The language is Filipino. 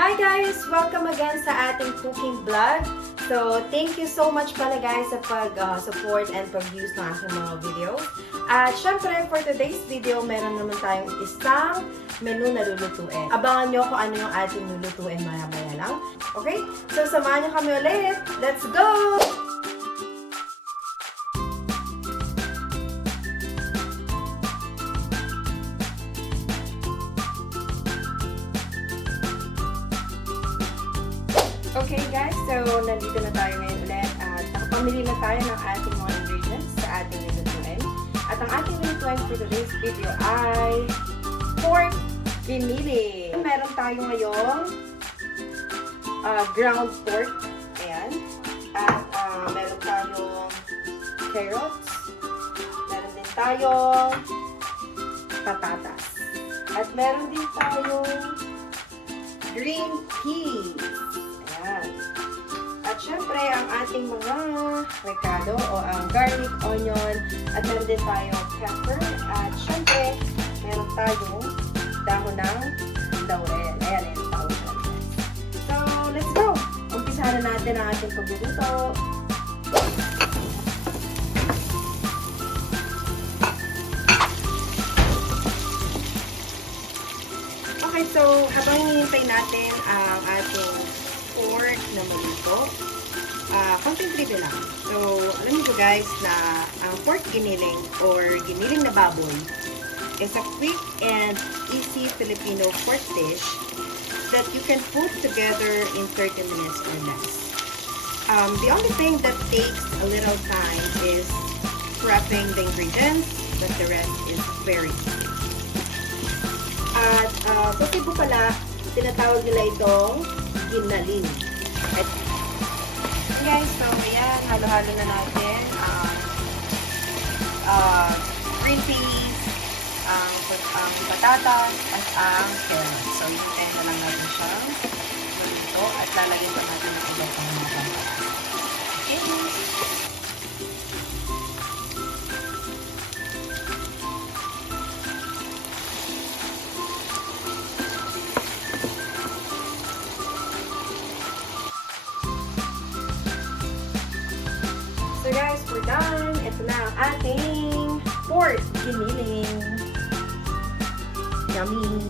Hi guys! Welcome again sa ating cooking vlog. So, thank you so much pala guys sa pag-support and pag-views ng aking mga videos. At syempre, for today's video, meron naman tayong isang menu na lulutuin. Abangan nyo kung ano yung ating lulutuin maya-maya lang. Okay? So, samahan nyo kami ulit. Let's go! Okay guys, so nandito na tayo ngayon ulit at nakapamili na tayo ng ating mga ingredients sa ating lulutuin. At ang ating lulutuin for today's video ay pork ginili. Meron tayo ngayong ground pork. Ayan. At meron tayong carrots. Meron din tayong patatas. At meron din tayong green peas. Ayan. At syempre, ang ating mga recado o ang garlic, onion, at meron din tayong pepper. At syempre, meron tayong dahon ng laurel. Ayan, yung tawag natin. So, let's go! Umpisahan na natin ang ating pagluluto. Okay, so habang hinihintay natin ang ating pork na maluto, konting trivia lang. So, alam niyo guys na ang pork giniling or giniling na baboy is a quick and easy Filipino pork dish that you can put together in 30 minutes or less. The only thing that takes a little time is prepping the ingredients, but the rest is very easy. At kung iba pala, tinatawag nila itong ginaling. At guys, so ayan, halo-halo na natin green peas, ang patatas, at ang carrots. So, hintayin na lang natin siyang maluto at lalagyan pa natin ng iba pang mga patatas. Okay. So guys, we're done. Ito na ang ating pork giniling. Yummy!